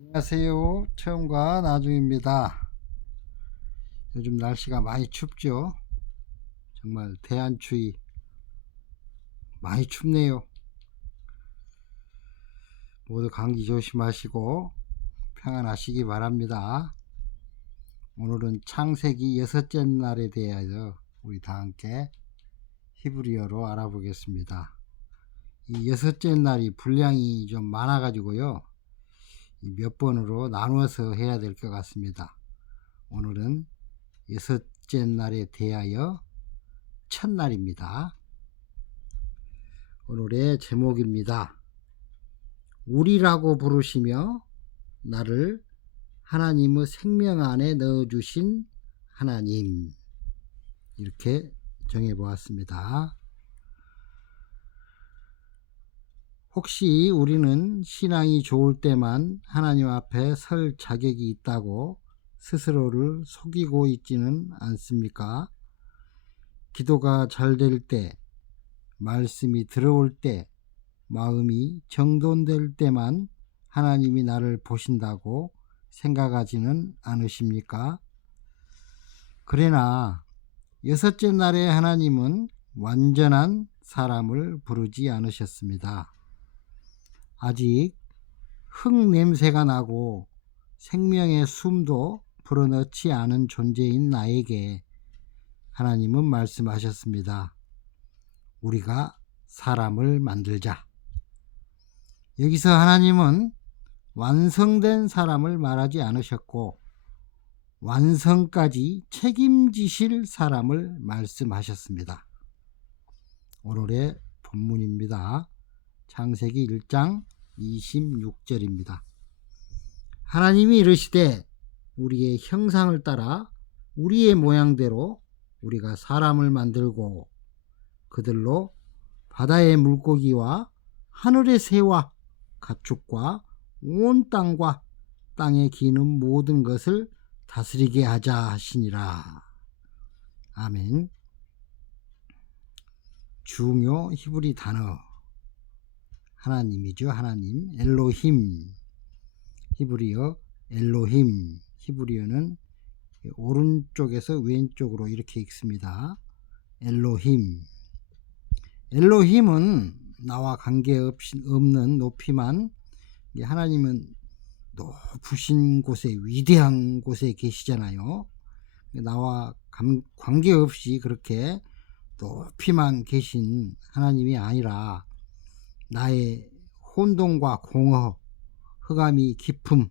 안녕하세요. 처음과 나중입니다. 요즘 날씨가 많이 춥죠. 정말 대한추위 많이 춥네요. 모두 감기 조심하시고 평안하시기 바랍니다. 오늘은 창세기 6째 날에 대하여 우리 다 함께 히브리어로 알아보겠습니다. 이 6째 날이 분량이 좀 많아 가지고요, 몇 번으로 나누어서 해야 될 것 같습니다. 오늘은 6째 날에 대하여 첫날입니다. 오늘의 제목입니다. 우리라고 부르시며 나를 하나님의 생명 안에 넣어주신 하나님, 이렇게 정해보았습니다. 혹시 우리는 신앙이 좋을 때만 하나님 앞에 설 자격이 있다고 스스로를 속이고 있지는 않습니까? 기도가 잘 될 때, 말씀이 들어올 때, 마음이 정돈될 때만 하나님이 나를 보신다고 생각하지는 않으십니까? 그러나 6째 날에 하나님은 완전한 사람을 부르지 않으셨습니다. 아직 흙 냄새가 나고 생명의 숨도 불어넣지 않은 존재인 나에게 하나님은 말씀하셨습니다. 우리가 사람을 만들자. 여기서 하나님은 완성된 사람을 말하지 않으셨고 완성까지 책임지실 사람을 말씀하셨습니다. 오늘의 본문입니다. 창세기 1장 26절입니다. 하나님이 이르시되 우리의 형상을 따라 우리의 모양대로 우리가 사람을 만들고 그들로 바다의 물고기와 하늘의 새와 가축과 온 땅과 땅에 기는 모든 것을 다스리게 하자 하시니라. 아멘. 중요 히브리 단어 하나님이죠. 하나님, 엘로힘. 히브리어 엘로힘. 히브리어는 오른쪽에서 왼쪽으로 이렇게 읽습니다. 엘로힘. 엘로힘은 나와 관계없는 높이만, 하나님은 높으신 곳에, 위대한 곳에 계시잖아요. 나와 관계없이 그렇게 높이만 계신 하나님이 아니라 나의 혼돈과 공허, 흑암이 깊음,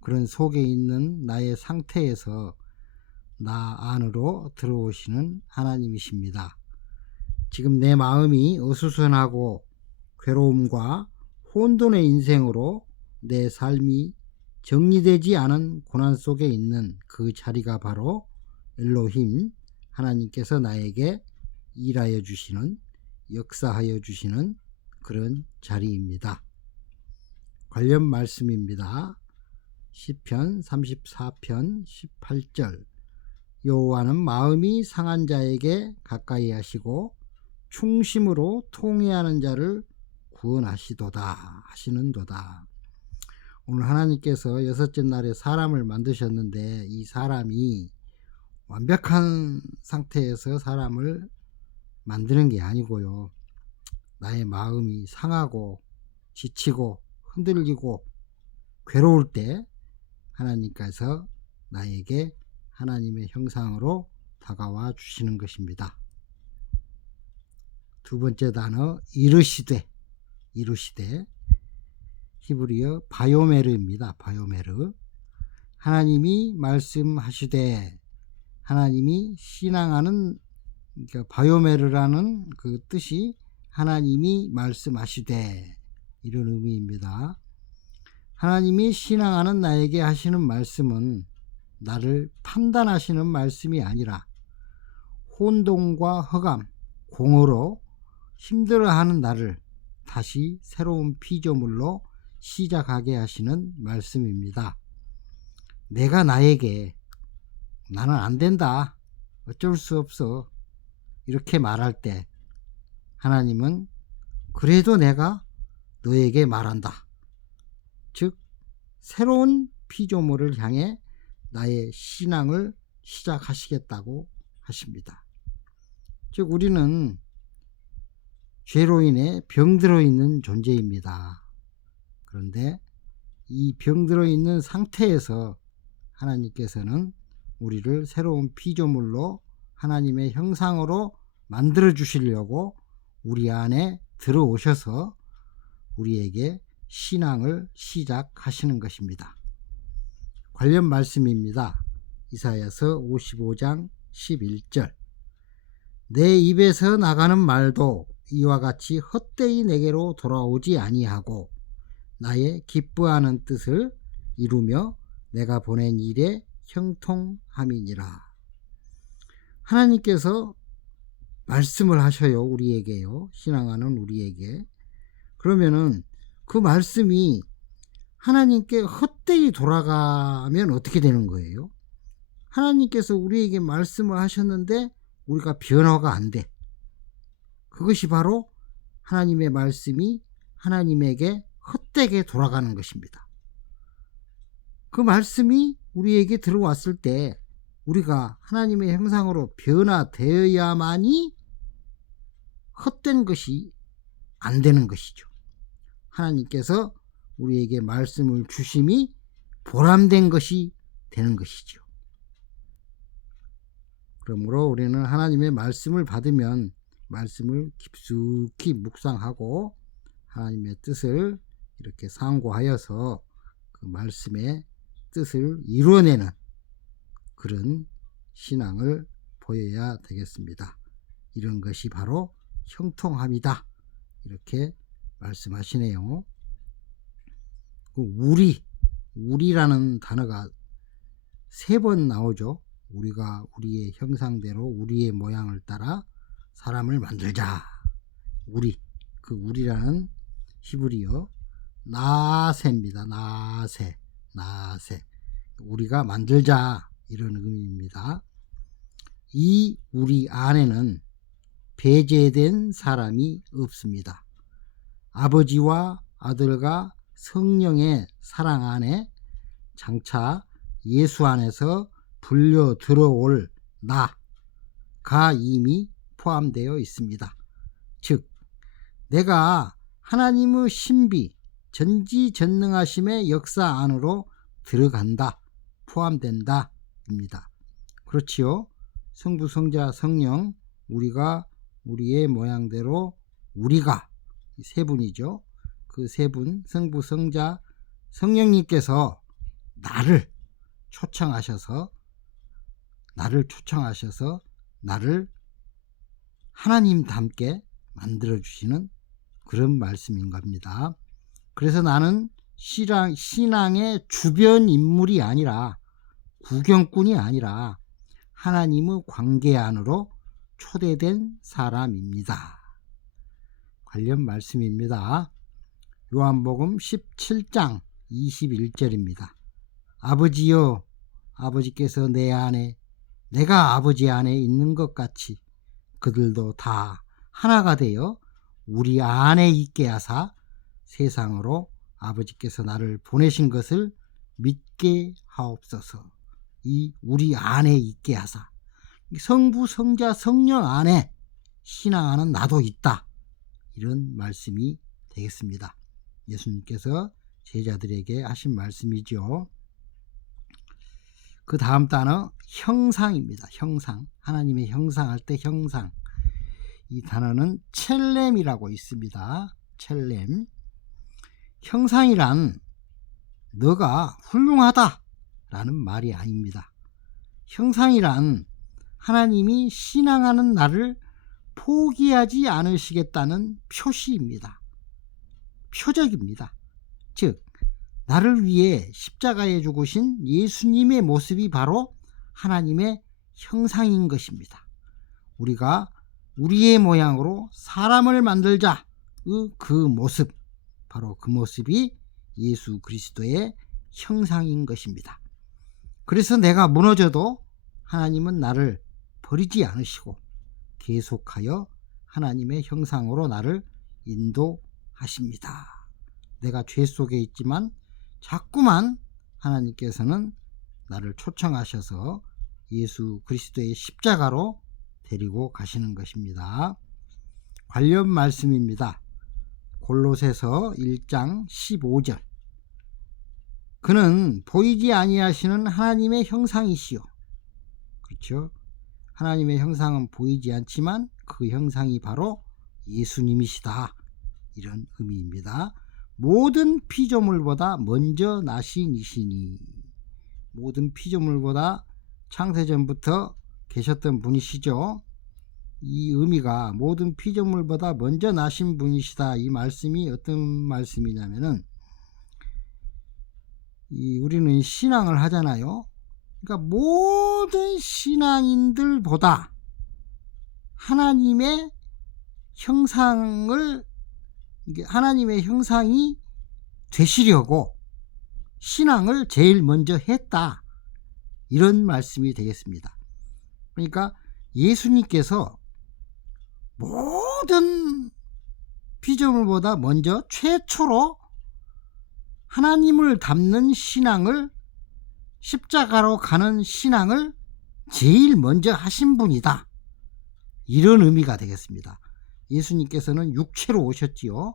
그런 속에 있는 나의 상태에서 나 안으로 들어오시는 하나님이십니다. 지금 내 마음이 어수선하고 괴로움과 혼돈의 인생으로 내 삶이 정리되지 않은 고난 속에 있는 그 자리가 바로 엘로힘, 하나님께서 나에게 일하여 주시는, 역사하여 주시는 그런 자리입니다. 관련 말씀입니다. 시편 34편 18절. 여호와는 마음이 상한 자에게 가까이 하시고 충심으로 통회하는 자를 구원하시도다 하시는도다. 오늘 하나님께서 6째 날에 사람을 만드셨는데 이 사람이 완벽한 상태에서 사람을 만드는 게 아니고요, 나의 마음이 상하고 지치고 흔들리고 괴로울 때 하나님께서 나에게 하나님의 형상으로 다가와 주시는 것입니다. 두 번째 단어 이르시되. 히브리어 바요메르입니다. 바요메르. 하나님이 말씀하시되, 하나님이 신앙하는, 그러니까 바요메르라는 그 뜻이 하나님이 말씀하시되, 이런 의미입니다. 하나님이 신앙하는 나에게 하시는 말씀은 나를 판단하시는 말씀이 아니라 혼돈과 흑암, 공허로 힘들어하는 나를 다시 새로운 피조물로 시작하게 하시는 말씀입니다. 내가 나에게 나는 안 된다, 어쩔 수 없어, 이렇게 말할 때 하나님은 그래도 내가 너에게 말한다. 즉 새로운 피조물을 향해 나의 신앙을 시작하시겠다고 하십니다. 즉 우리는 죄로 인해 병들어 있는 존재입니다. 그런데 이 병들어 있는 상태에서 하나님께서는 우리를 새로운 피조물로 하나님의 형상으로 만들어 주시려고 우리 안에 들어오셔서 우리에게 신앙을 시작하시는 것입니다. 관련 말씀입니다. 이사야서 55장 11절. 내 입에서 나가는 말도 이와 같이 헛되이 내게로 돌아오지 아니하고 나의 기뻐하는 뜻을 이루며 내가 보낸 일에 형통함이니라. 하나님께서 말씀을 하셔요. 우리에게요. 신앙하는 우리에게. 그러면은 그 말씀이 하나님께 헛되이 돌아가면 어떻게 되는 거예요? 하나님께서 우리에게 말씀을 하셨는데 우리가 변화가 안 돼. 그것이 바로 하나님의 말씀이 하나님에게 헛되게 돌아가는 것입니다. 그 말씀이 우리에게 들어왔을 때 우리가 하나님의 형상으로 변화되어야만이 헛된 것이 안 되는 것이죠. 하나님께서 우리에게 말씀을 주심이 보람된 것이 되는 것이죠. 그러므로 우리는 하나님의 말씀을 받으면 말씀을 깊숙이 묵상하고 하나님의 뜻을 이렇게 상고하여서 그 말씀의 뜻을 이루어내는 그런 신앙을 보여야 되겠습니다. 이런 것이 바로 형통함이다. 이렇게 말씀하시네요. 우리라는 단어가 3번 나오죠. 우리가 우리의 형상대로 우리의 모양을 따라 사람을 만들자. 그 우리라는 히브리어 나세입니다. 나세. 우리가 만들자 이런 의미입니다. 이 우리 안에는 배제된 사람이 없습니다. 아버지와 아들과 성령의 사랑 안에 장차 예수 안에서 불려 들어올 나가 이미 포함되어 있습니다. 즉 내가 하나님의 신비 전지전능하심의 역사 안으로 들어간다, 포함된다 입니다. 그렇지요. 성부, 성자, 성령, 우리가 우리의 모양대로 우리가 세 분이죠. 그 세 분, 성부, 성자, 성령님께서 나를 초청하셔서 나를 하나님답게 만들어주시는 그런 말씀인 겁니다. 그래서 나는 신앙의 주변 인물이 아니라 구경꾼이 아니라 하나님의 관계 안으로 초대된 사람입니다. 관련 말씀입니다. 요한복음 17장 21절입니다. 아버지여, 아버지께서 내 안에 내가 아버지 안에 있는 것 같이 그들도 다 하나가 되어 우리 안에 있게 하사 세상으로 아버지께서 나를 보내신 것을 믿게 하옵소서. 이 우리 안에 있게 하사, 성부, 성자, 성령 안에 신앙하는 나도 있다. 이런 말씀이 되겠습니다. 예수님께서 제자들에게 하신 말씀이죠. 그 다음 단어 형상입니다. 형상. 하나님의 형상할 때 형상. 이 단어는 첼렘이라고 있습니다. 첼렘. 형상이란 너가 훌륭하다 라는 말이 아닙니다. 형상이란 하나님이 신앙하는 나를 포기하지 않으시겠다는 표시입니다. 표적입니다. 즉 나를 위해 십자가에 죽으신 예수님의 모습이 바로 하나님의 형상인 것입니다. 우리가 우리의 모양으로 사람을 만들자의 그 모습, 바로 그 모습이 예수 그리스도의 형상인 것입니다. 그래서 내가 무너져도 하나님은 나를 버리지 않으시고 계속하여 하나님의 형상으로 나를 인도하십니다. 내가 죄 속에 있지만 자꾸만 하나님께서는 나를 초청하셔서 예수 그리스도의 십자가로 데리고 가시는 것입니다. 관련 말씀입니다. 골로새서 1장 15절. 그는 보이지 아니하시는 하나님의 형상이시요. 그렇죠? 하나님의 형상은 보이지 않지만 그 형상이 바로 예수님이시다. 이런 의미입니다. 모든 피조물보다 먼저 나신 이시니. 모든 피조물보다 창세전부터 계셨던 분이시죠. 이 의미가 모든 피조물보다 먼저 나신 분이시다. 이 말씀이 어떤 말씀이냐면은 우리는 신앙을 하잖아요. 그러니까 모든 신앙인들보다 하나님의 형상이 되시려고 신앙을 제일 먼저 했다. 이런 말씀이 되겠습니다. 그러니까 예수님께서 모든 피조물보다 먼저 최초로 하나님을 닮는 신앙을, 십자가로 가는 신앙을 제일 먼저 하신 분이다. 이런 의미가 되겠습니다. 예수님께서는 육체로 오셨지요.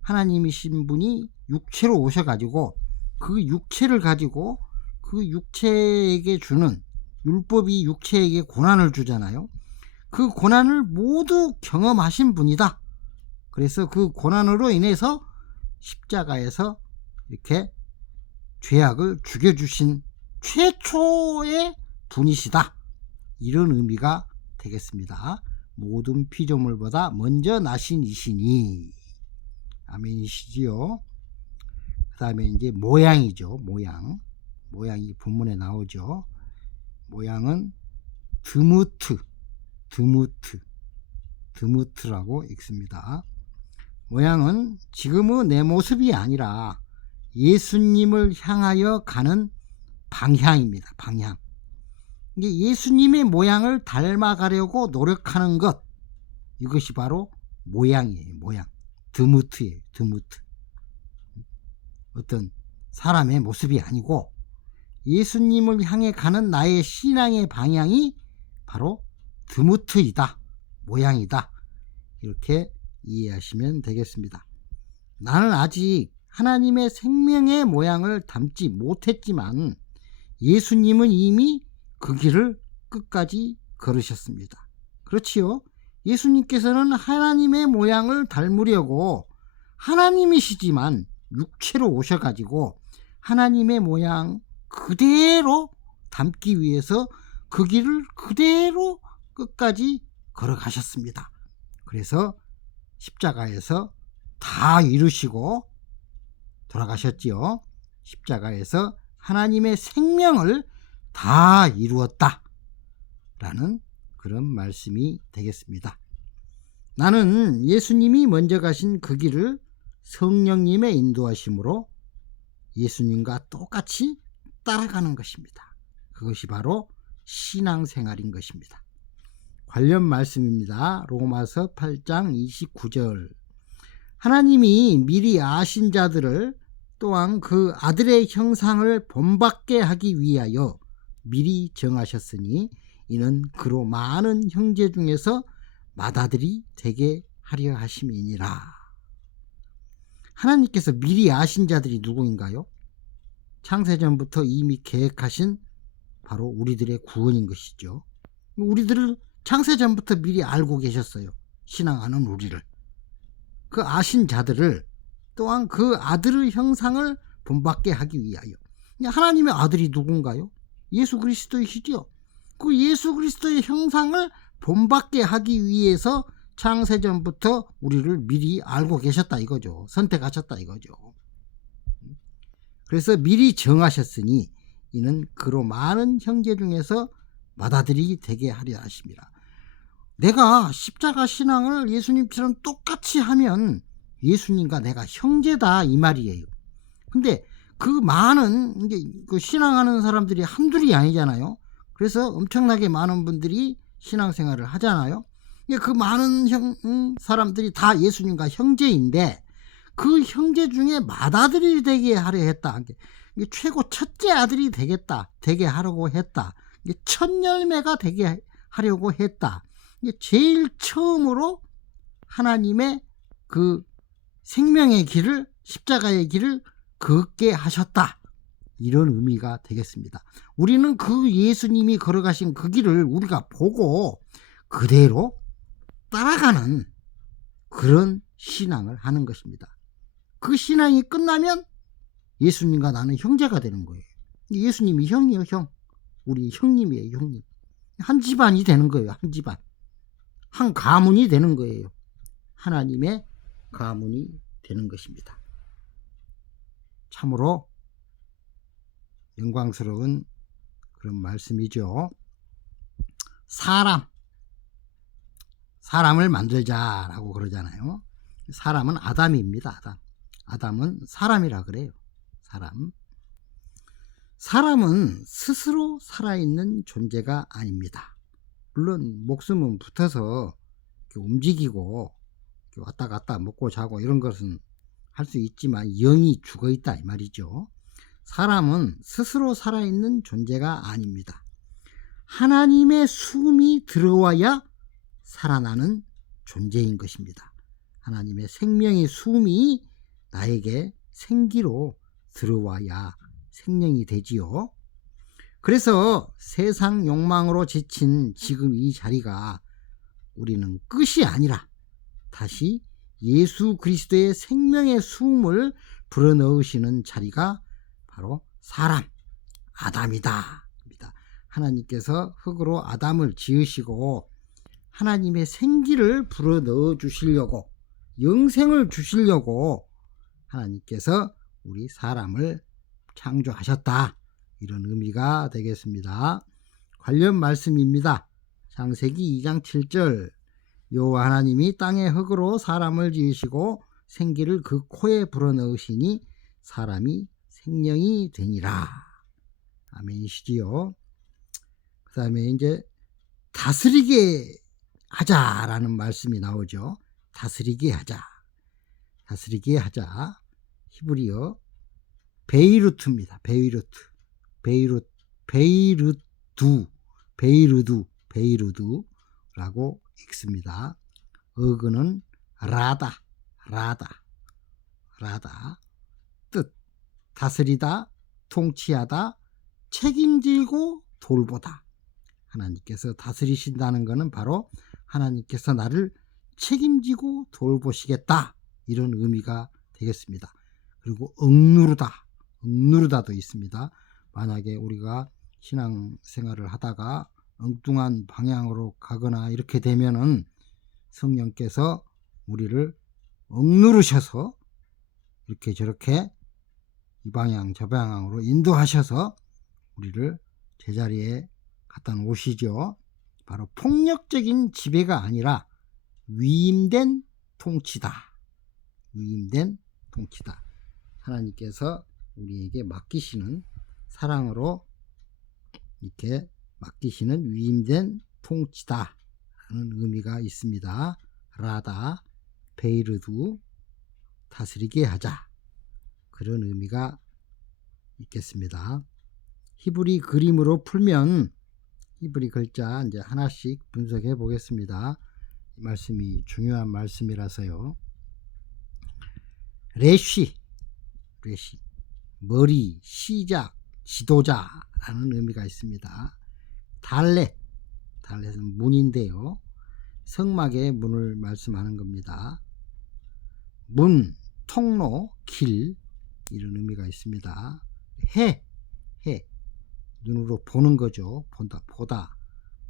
하나님이신 분이 육체로 오셔가지고 그 육체를 가지고 그 육체에게 주는, 율법이 육체에게 고난을 주잖아요. 그 고난을 모두 경험하신 분이다. 그래서 그 고난으로 인해서 십자가에서 이렇게 죄악을 죽여주신 최초의 분이시다. 이런 의미가 되겠습니다. 모든 피조물보다 먼저 나신 이시니. 아멘이시지요. 그 다음에 이제 모양이죠. 모양이 본문에 나오죠. 모양은 드무트라고 읽습니다. 모양은 지금의 내 모습이 아니라 예수님을 향하여 가는 방향입니다. 방향. 이게 예수님의 모양을 닮아가려고 노력하는 것, 이것이 바로 모양이에요. 모양. 드무트예요. 드무트. 어떤 사람의 모습이 아니고 예수님을 향해 가는 나의 신앙의 방향이 바로 드무트이다. 모양이다. 이렇게 이해하시면 되겠습니다. 나는 아직 하나님의 생명의 모양을 담지 못했지만 예수님은 이미 그 길을 끝까지 걸으셨습니다. 그렇지요? 예수님께서는 하나님의 모양을 닮으려고 하나님이시지만 육체로 오셔가지고 하나님의 모양 그대로 담기 위해서 그 길을 그대로 끝까지 걸어가셨습니다. 그래서 십자가에서 다 이루시고 돌아가셨지요. 십자가에서 하나님의 생명을 다 이루었다 라는 그런 말씀이 되겠습니다. 나는 예수님이 먼저 가신 그 길을 성령님의 인도하심으로 예수님과 똑같이 따라가는 것입니다. 그것이 바로 신앙생활인 것입니다. 관련 말씀입니다. 로마서 8장 29절. 하나님이 미리 아신 자들을 또한 그 아들의 형상을 본받게 하기 위하여 미리 정하셨으니 이는 그로 많은 형제 중에서 맏아들이 되게 하려 하심이니라. 하나님께서 미리 아신 자들이 누구인가요? 창세전부터 이미 계획하신 바로 우리들의 구원인 것이죠. 우리들을 창세전부터 미리 알고 계셨어요. 신앙하는 우리를. 그 아신 자들을 또한 그 아들의 형상을 본받게 하기 위하여. 하나님의 아들이 누군가요? 예수 그리스도이시죠. 그 예수 그리스도의 형상을 본받게 하기 위해서 창세전부터 우리를 미리 알고 계셨다 이거죠. 선택하셨다 이거죠. 그래서 미리 정하셨으니 이는 그로 많은 형제 중에서 맏아들이 되게 하려 하심이라. 내가 십자가 신앙을 예수님처럼 똑같이 하면 예수님과 내가 형제다 이 말이에요. 근데 그 많은 이제 그 신앙하는 사람들이 한둘이 아니잖아요. 그래서 엄청나게 많은 분들이 신앙생활을 하잖아요. 그 많은 사람들이 다 예수님과 형제인데 그 형제 중에 맏아들이 되게 하려 했다. 이게 최고 첫째 아들이 되게 하려고 했다. 이게 첫 열매가 되게 하려고 했다. 이게 제일 처음으로 하나님의 그 생명의 길을, 십자가의 길을 걷게 하셨다. 이런 의미가 되겠습니다. 우리는 그 예수님이 걸어가신 그 길을 우리가 보고 그대로 따라가는 그런 신앙을 하는 것입니다. 그 신앙이 끝나면 예수님과 나는 형제가 되는 거예요. 예수님이 형이에요, 형. 우리 형님이에요, 형님. 한 집안이 되는 거예요, 한 집안. 한 가문이 되는 거예요. 하나님의 가문이 되는 것입니다. 참으로 영광스러운 그런 말씀이죠. 사람을 만들자라고 그러잖아요. 사람은 아담입니다. 아담은 사람이라 그래요. 사람은 스스로 살아있는 존재가 아닙니다. 물론 목숨은 붙어서 움직이고 왔다 갔다 먹고 자고 이런 것은 할 수 있지만 영이 죽어 있다 이 말이죠. 사람은 스스로 살아있는 존재가 아닙니다. 하나님의 숨이 들어와야 살아나는 존재인 것입니다. 하나님의 생명의 숨이 나에게 생기로 들어와야 생명이 되지요. 그래서 세상 욕망으로 지친 지금 이 자리가 우리는 끝이 아니라 다시 예수 그리스도의 생명의 숨을 불어넣으시는 자리가 바로 사람, 아담이다. 하나님께서 흙으로 아담을 지으시고 하나님의 생기를 불어넣어 주시려고, 영생을 주시려고 하나님께서 우리 사람을 창조하셨다. 이런 의미가 되겠습니다. 관련 말씀입니다. 창세기 2장 7절, 여호와 하나님이 땅의 흙으로 사람을 지으시고 생기를 그 코에 불어넣으시니 사람이 생명이 되니라. 아멘이시지요. 그 다음에 이제 다스리게 하자라는 말씀이 나오죠. 다스리게 하자. 히브리어 베이루트입니다. 베이르두라고 읽습니다. 어근은 라다. 뜻, 다스리다, 통치하다, 책임지고 돌보다. 하나님께서 다스리신다는 것은 바로 하나님께서 나를 책임지고 돌보시겠다, 이런 의미가 되겠습니다. 그리고 억누르다도 있습니다. 만약에 우리가 신앙생활을 하다가 엉뚱한 방향으로 가거나 이렇게 되면은 성령께서 우리를 억누르셔서 이렇게 저렇게 이 방향 저 방향으로 인도하셔서 우리를 제자리에 갖다 놓으시죠. 바로 폭력적인 지배가 아니라 위임된 통치다. 하나님께서 우리에게 맡기시는, 사랑으로 이렇게 맡기시는 위임된 통치다 라는 의미가 있습니다. 라다, 베이르두, 다스리게 하자, 그런 의미가 있겠습니다. 히브리 그림으로 풀면, 히브리 글자 이제 하나씩 분석해 보겠습니다. 이 말씀이 중요한 말씀이라서요. 레쉬, 머리, 시작, 지도자라는 의미가 있습니다. 달렛은 문인데요. 성막의 문을 말씀하는 겁니다. 문, 통로, 길, 이런 의미가 있습니다. 해, 눈으로 보는 거죠. 보다.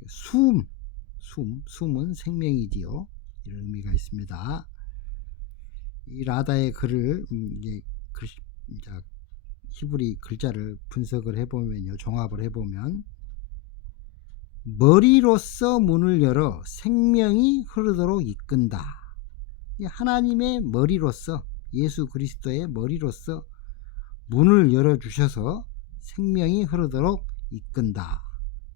숨은 생명이지요. 이런 의미가 있습니다. 이 라다의 글을 히브리 글자를 분석을 해보면요, 종합을 해보면, 머리로서 문을 열어 생명이 흐르도록 이끈다. 하나님의 머리로서, 예수 그리스도의 머리로서 문을 열어주셔서 생명이 흐르도록 이끈다.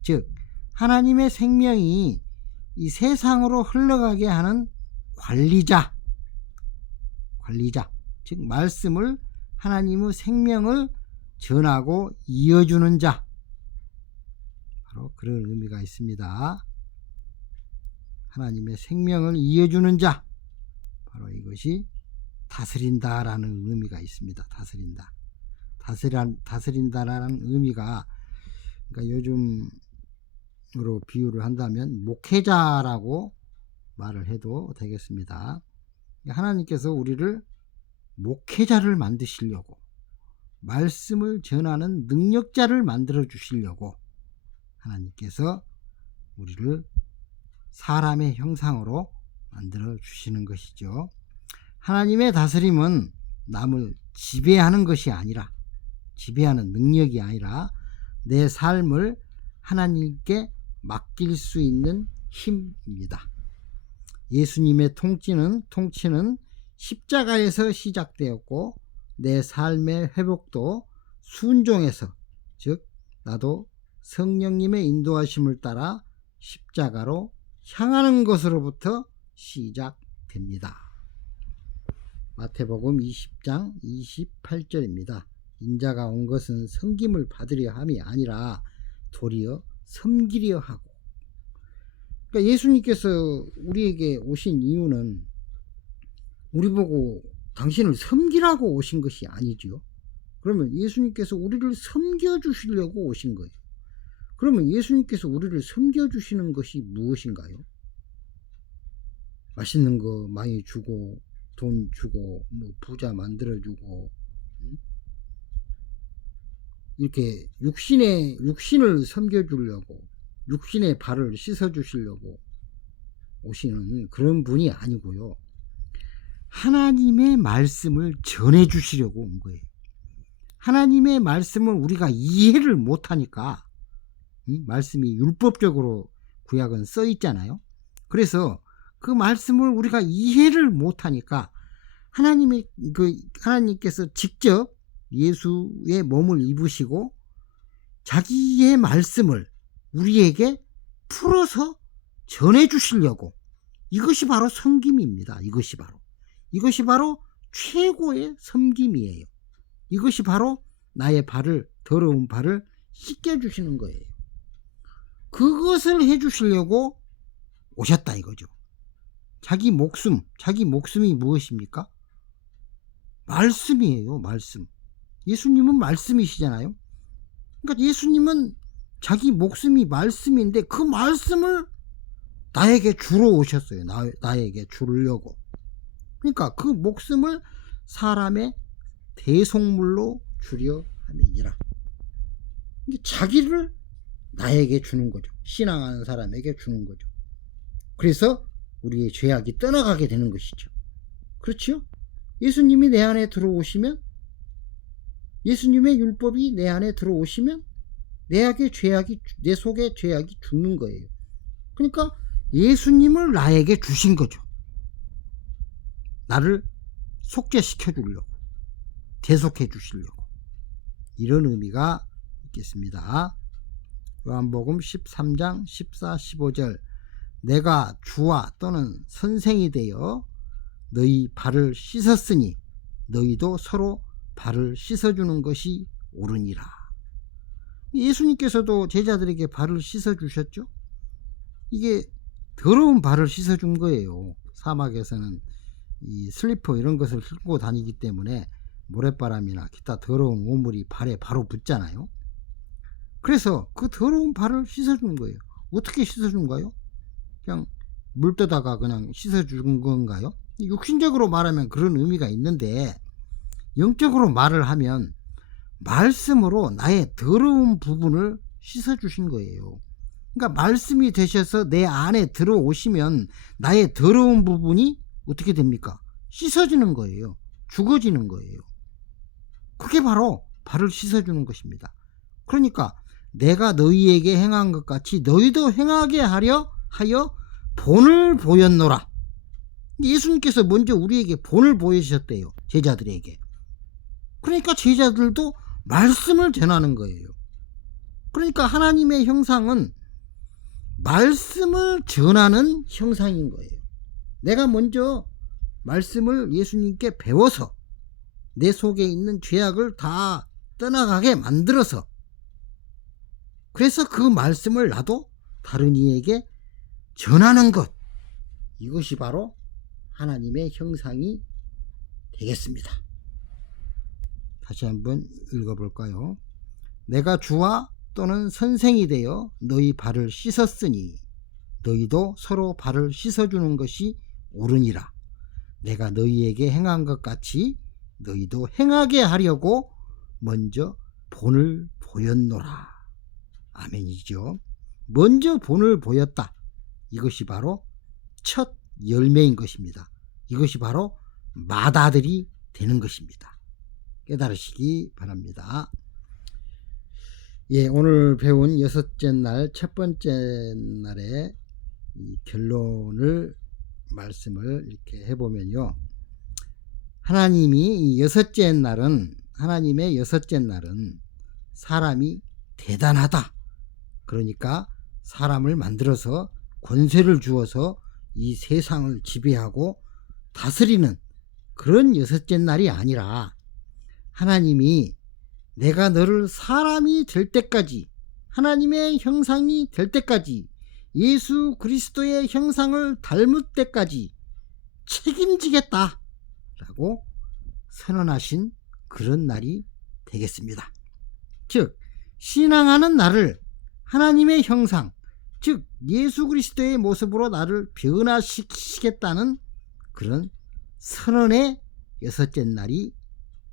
즉 하나님의 생명이 이 세상으로 흘러가게 하는 관리자, 즉 말씀을, 하나님의 생명을 전하고 이어주는 자, 바로 그런 의미가 있습니다. 하나님의 생명을 이어주는 자, 바로 이것이 다스린다라는 의미가 있습니다. 다스린다라는 의미가, 그러니까 요즘으로 비유를 한다면 목회자라고 말을 해도 되겠습니다. 하나님께서 우리를 목회자를 만드시려고, 말씀을 전하는 능력자를 만들어 주시려고 하나님께서 우리를 사람의 형상으로 만들어 주시는 것이죠. 하나님의 다스림은 남을 지배하는 것이 아니라, 지배하는 능력이 아니라 내 삶을 하나님께 맡길 수 있는 힘입니다. 예수님의 통치는 십자가에서 시작되었고, 내 삶의 회복도 순종에서, 즉 나도 성령님의 인도하심을 따라 십자가로 향하는 것으로부터 시작됩니다. 마태복음 20장 28절입니다. 인자가 온 것은 섬김을 받으려 함이 아니라 도리어 섬기려 하고. 그러니까 예수님께서 우리에게 오신 이유는 우리 보고 당신을 섬기라고 오신 것이 아니지요. 그러면 예수님께서 우리를 섬겨주시려고 오신 거예요. 그러면 예수님께서 우리를 섬겨주시는 것이 무엇인가요? 맛있는 거 많이 주고, 돈 주고, 뭐 부자 만들어주고, 이렇게 육신을 섬겨주려고, 육신의 발을 씻어주시려고 오시는 그런 분이 아니고요. 하나님의 말씀을 전해주시려고 온 거예요. 하나님의 말씀을 우리가 이해를 못하니까, 말씀이 율법적으로 구약은 써 있잖아요. 그래서 그 말씀을 우리가 이해를 못하니까 하나님께서 직접 예수의 몸을 입으시고 자기의 말씀을 우리에게 풀어서 전해주시려고, 이것이 바로 섬김입니다. 이것이 바로 최고의 섬김이에요. 이것이 바로 나의 더러운 발을 씻겨주시는 거예요. 그것을 해주시려고 오셨다 이거죠. 자기 목숨이 무엇입니까? 말씀이에요. 말씀. 예수님은 말씀이시잖아요. 그러니까 예수님은 자기 목숨이 말씀인데 그 말씀을 나에게 주러 오셨어요. 나에게 주려고. 그러니까 그 목숨을 사람의 대속물로 주려 함이니라. 자기를 나에게 주는 거죠. 신앙하는 사람에게 주는 거죠. 그래서 우리의 죄악이 떠나가게 되는 것이죠. 그렇죠? 예수님이 내 안에 들어오시면, 예수님의 율법이 내 안에 들어오시면 내 속에 죄악이 죽는 거예요. 그러니까 예수님을 나에게 주신 거죠. 나를 속죄시켜 주려고, 대속해 주시려고, 이런 의미가 있겠습니다. 요한복음 13장 14, 15절, 내가 주와 또는 선생이 되어 너희 발을 씻었으니 너희도 서로 발을 씻어주는 것이 옳으니라. 예수님께서도 제자들에게 발을 씻어주셨죠. 이게 더러운 발을 씻어준 거예요. 사막에서는 이 슬리퍼 이런 것을 신고 다니기 때문에 모래바람이나 기타 더러운 오물이 발에 바로 붙잖아요. 그래서 그 더러운 발을 씻어준 거예요. 어떻게 씻어준가요? 그냥 물 떠다가 그냥 씻어준 건가요? 육신적으로 말하면 그런 의미가 있는데, 영적으로 말을 하면 말씀으로 나의 더러운 부분을 씻어주신 거예요. 그러니까 말씀이 되셔서 내 안에 들어오시면 나의 더러운 부분이 어떻게 됩니까? 씻어지는 거예요. 죽어지는 거예요. 그게 바로 발을 씻어주는 것입니다. 그러니까 내가 너희에게 행한 것 같이 너희도 행하게 하여 본을 보였노라. 예수님께서 먼저 우리에게 본을 보여주셨대요. 제자들에게. 그러니까 제자들도 말씀을 전하는 거예요. 그러니까 하나님의 형상은 말씀을 전하는 형상인 거예요. 내가 먼저 말씀을 예수님께 배워서 내 속에 있는 죄악을 다 떠나가게 만들어서, 그래서 그 말씀을 나도 다른 이에게 전하는 것, 이것이 바로 하나님의 형상이 되겠습니다. 다시 한번 읽어볼까요? 내가 주와 또는 선생이 되어 너희 발을 씻었으니 너희도 서로 발을 씻어주는 것이 옳으니라. 내가 너희에게 행한 것 같이 너희도 행하게 하려고 먼저 본을 보였노라. 아멘이죠. 먼저 본을 보였다. 이것이 바로 첫 열매인 것입니다. 이것이 바로 맏아들이 되는 것입니다. 깨달으시기 바랍니다. 예, 오늘 배운 여섯째 날, 첫 번째 날의 이 결론을 말씀을 이렇게 해보면요. 하나님의 여섯째 날은 사람이 대단하다. 그러니까 사람을 만들어서 권세를 주어서 이 세상을 지배하고 다스리는 그런 여섯째 날이 아니라, 하나님이 내가 너를 사람이 될 때까지, 하나님의 형상이 될 때까지, 예수 그리스도의 형상을 닮을 때까지 책임지겠다 라고 선언하신 그런 날이 되겠습니다. 즉, 신앙하는 나를 하나님의 형상, 즉 예수 그리스도의 모습으로 나를 변화시키겠다는 그런 선언의 여섯째 날이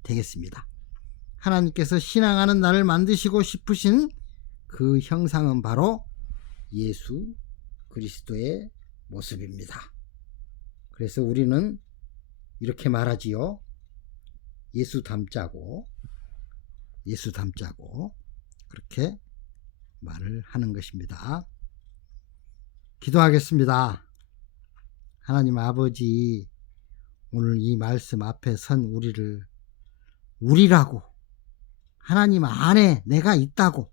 되겠습니다. 하나님께서 신앙하는 나를 만드시고 싶으신 그 형상은 바로 예수 그리스도의 모습입니다. 그래서 우리는 이렇게 말하지요. 예수 닮자고 그렇게 말을 하는 것입니다. 기도하겠습니다. 하나님 아버지, 오늘 이 말씀 앞에 선 우리라고, 하나님 안에 내가 있다고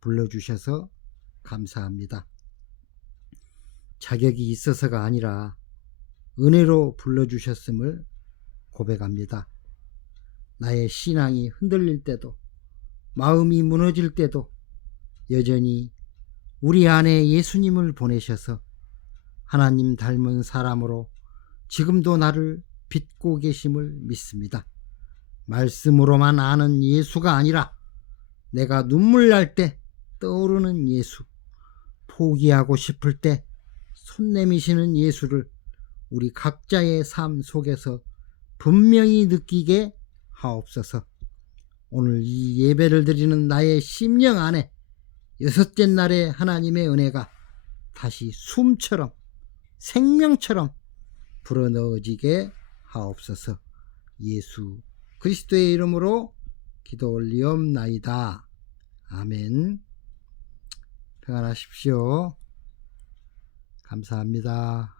불러주셔서 감사합니다. 자격이 있어서가 아니라 은혜로 불러주셨음을 고백합니다. 나의 신앙이 흔들릴 때도, 마음이 무너질 때도 여전히 우리 안에 예수님을 보내셔서 하나님 닮은 사람으로 지금도 나를 빚고 계심을 믿습니다. 말씀으로만 아는 예수가 아니라 내가 눈물 날 때 떠오르는 예수, 포기하고 싶을 때 손 내미시는 예수를 우리 각자의 삶 속에서 분명히 느끼게 하옵소서. 오늘 이 예배를 드리는 나의 심령 안에 여섯째 날의 하나님의 은혜가 다시 숨처럼, 생명처럼 불어넣어지게 하옵소서. 예수 그리스도의 이름으로 기도 올리옵나이다. 아멘. 평안하십시오. 감사합니다.